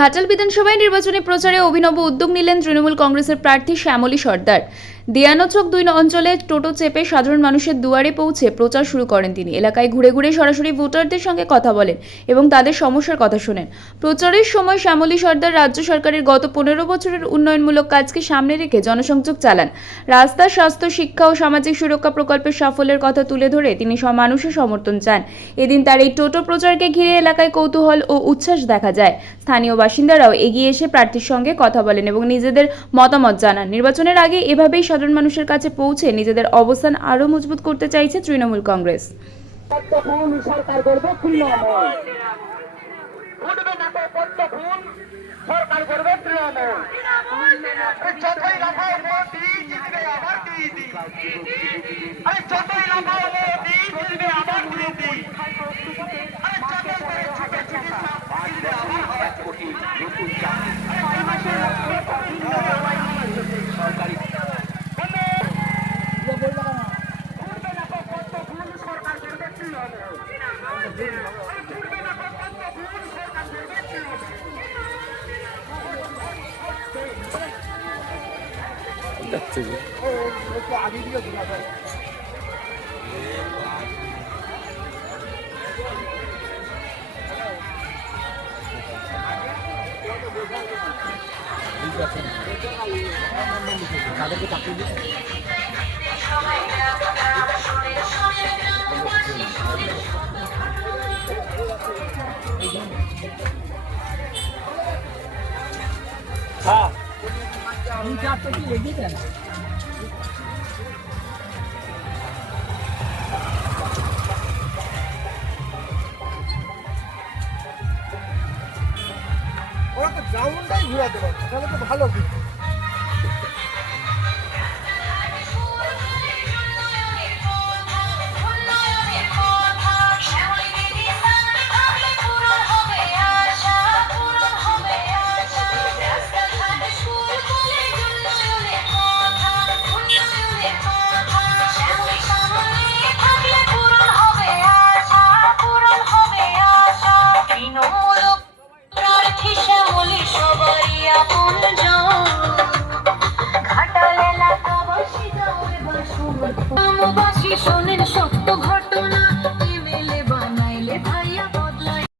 ঘাটাল বিধানসভায় নির্বাচনী প্রচারে অভিনব উদ্যোগ নিলেন তৃণমূল কংগ্রেসের প্রার্থী শ্যামলী সর্দার। দেয়ানচক 2 অঞ্চলে টোটো চেপে সাধারণ মানুষের দুয়ারে পৌঁছে প্রচার শুরু করেন তিনি। এলাকায় ঘুরে ঘুরে সরাসরি ভোটারদের সঙ্গে কথা বলেন এবং তাদের সমস্যার কথা শোনেন। প্রচারের সময় শ্যামলী সর্দার রাজ্য সরকারের গত 15 বছরের উন্নয়নমূলক কাজকে সামনে রেখে জনসংযোগ চালান। রাস্তা, স্বাস্থ্য, শিক্ষা ও সামাজিক সুরক্ষা প্রকল্পের সাফল্যের কথা তুলে ধরে তিনি মানুষের সমর্থন চান। এদিন তার এই টোটো প্রচারকে ঘিরে এলাকায় কৌতূহল ও উচ্ছ্বাস দেখা যায়। স্থানীয় বাসিন্দারাও এগিয়ে এসে প্রার্থীর সঙ্গে কথা বলেন এবং নিজেদের মতামত জানান। নির্বাচনের আগে এভাবেই সাধারণ মানুষের কাছে পৌঁছে নিজেদের অবস্থান আরও মজবুত করতে চাইছে তৃণমূল কংগ্রেস। ওরা তো গ্রাউন্ডটাই ঘুরাতে পারছে, তাহলে তো ভালো কিন্তু। ঘাটাল এলাকাবাসী